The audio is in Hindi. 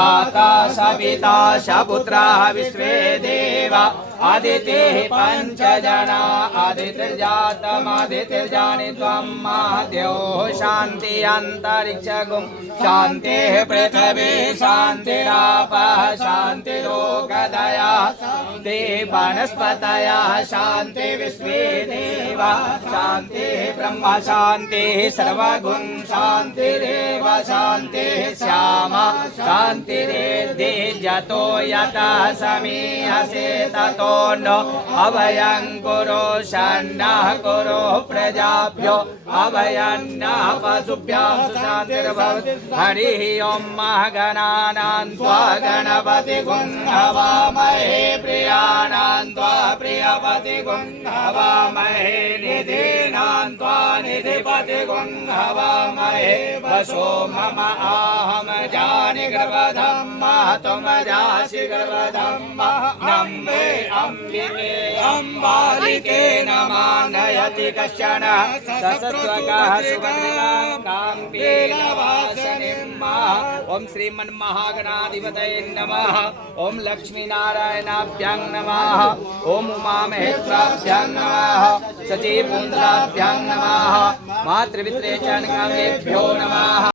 माता सविता सपुत्रा विश्वे देवा आदितिः पञ्चजना आदितिर्जातमादितिर्जानि त्वं महाद्योः शान्ति अन्तरिक्षगुं शान्तिः पृथिवी शान्तिरापः शान्तिरोगदया शान्ति वनस्पतयः शान्ति विश्वे देवा शान्तिः ब्रह्म शान्तिः सर्वगुण शान्तिरेव शान्तिः श्यामा शान्तिरेद्धि जतो यतः समीहसे ततो नो अभयं कुरु शन्नः कुरु प्रजाभ्यो अभयन्नः पशुभ्यः शान्तिर्भवतु हरिः ओं महगणानां त्वा गणपतिगुं हवामहे प्रियाणां त्वा प्रियपतिगुं हवामहे निधीनां त्वा निधिपतिगुं हवामहे वसो मम आहम जानि गर्भधम्मः त्वं जासि गर्भधम्मः नम्मे अम्बिके अम्बालिके नमानयति कश्चन ससत्वकः सुभद्रां काम्पीलवासनिं ओं श्रीमन्महागणाधिपतये नमः ओं लक्ष्मीनारायणाभ्यां नमः ओं उमामहेश्वराभ्यां नमः सचीपुत्राभ्यां नमः मातृपितृ च नमः